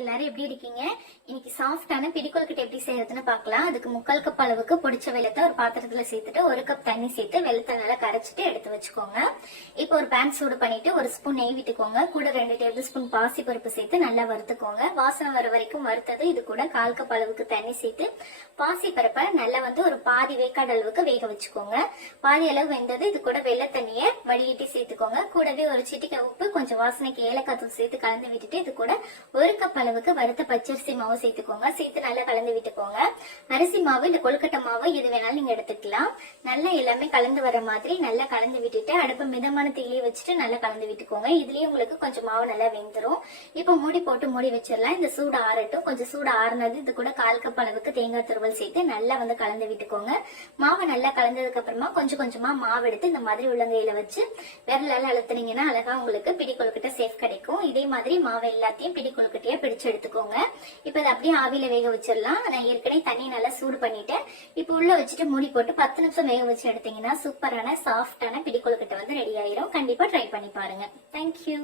எல்லாரும் எப்படி இருக்கீங்க? இன்னைக்கு சாஃப்டான பிடிக்கொல்கட்டை எப்படி செய்யறதுன்னு பார்க்கலாம். அதுக்கு முக்கால் கப் அளவுக்கு பொடிச்ச வெள்ளத்தை ஒரு பாத்திரத்துல சேர்த்துட்டு ஒரு கப் தண்ணி சேர்த்து வெள்ளத்தை நல்லா கரைச்சிட்டு எடுத்து வச்சுக்கோங்க. இப்போ ஒரு பேன் சூடு பண்ணிட்டு ஒரு ஸ்பூன் நெய் விட்டுக்கோங்க. கூட ரெண்டு டேபிள் ஸ்பூன் பாசி பருப்பு சேர்த்து நல்லா வறுத்துக்கோங்க. வாசனை வர வரைக்கும் வறுத்தது இது கூட கால் கப் அளவுக்கு தண்ணி சேர்த்து பாசி பருப்பை நல்லா வந்து ஒரு பாதி வேக்காடு அளவுக்கு வேக வச்சுக்கோங்க. பாதி அளவு வெந்தது இது கூட வெள்ளை தண்ணியை வடிகட்டி சேர்த்துக்கோங்க. கூடவே ஒரு சிட்டிக்கை உப்பு கொஞ்சம் வாசனைக்கு ஏலக்காய் தூள் சேர்த்து கலந்து விட்டுட்டு இது கூட ஒரு கப் அளவுக்கு வறுத்த பச்சரிசி மாவு சேர்த்துக்கோங்க. சேர்த்து நல்லா கலந்து விட்டுக்கோங்க. அரிசி மாவு இந்த கொழுக்கட்டை மாவு எது வேணாலும் நீங்க எடுத்துக்கலாம். நல்லா எல்லாமே கலந்து வர மாதிரி நல்லா கலந்து விட்டுட்டு அடுப்பு மிதமான தீயிலே வச்சுட்டு நல்லா கலந்து விட்டுக்கோங்க. இதுலயே உங்களுக்கு கொஞ்சம் மாவு நல்லா வெந்துரும். இப்போ மூடி போட்டு மூடி வச்சிடலாம். இந்த சூடு ஆறட்டும். கொஞ்சம் சூடு ஆறுனது இது கூட கால் கப் அளவுக்கு தேங்காய் துருவல் சேர்த்து நல்லா வந்து கலந்து விட்டுக்கோங்க. மாவு நல்லா கலந்ததுக்கு அப்புறமா கொஞ்சம் கொஞ்சமா மாவு எடுத்து இந்த மாதிரி உள்ளங்கையில வச்சு விரலால அழுத்துனீங்கன்னா அழகா உங்களுக்கு பிடி கொழுக்கட்டை சேஃப் கிடைக்கும். இதே மாதிரி மாவு எல்லாத்தையும் பிடி கொழுக்கட்டையா பிடிச்சு எடுத்துக்கோங்க. இப்போ இதை அப்படியே ஆவியில வேக வச்சிடலாம். நான் ஏற்கனவே தண்ணி நல்லா சூடு பண்ணிட்டேன். இப்போ உள்ள வச்சுட்டு மூடி போட்டு பத்து நிமிஷம் வேக வச்சு எடுத்தீங்கன்னா சூப்பரான சாஃப்டான பிடி வந்து ரெடி ஆயிரும். கண்டிப்பா ட்ரை பண்ணி பாருங்க. தேங்க்யூ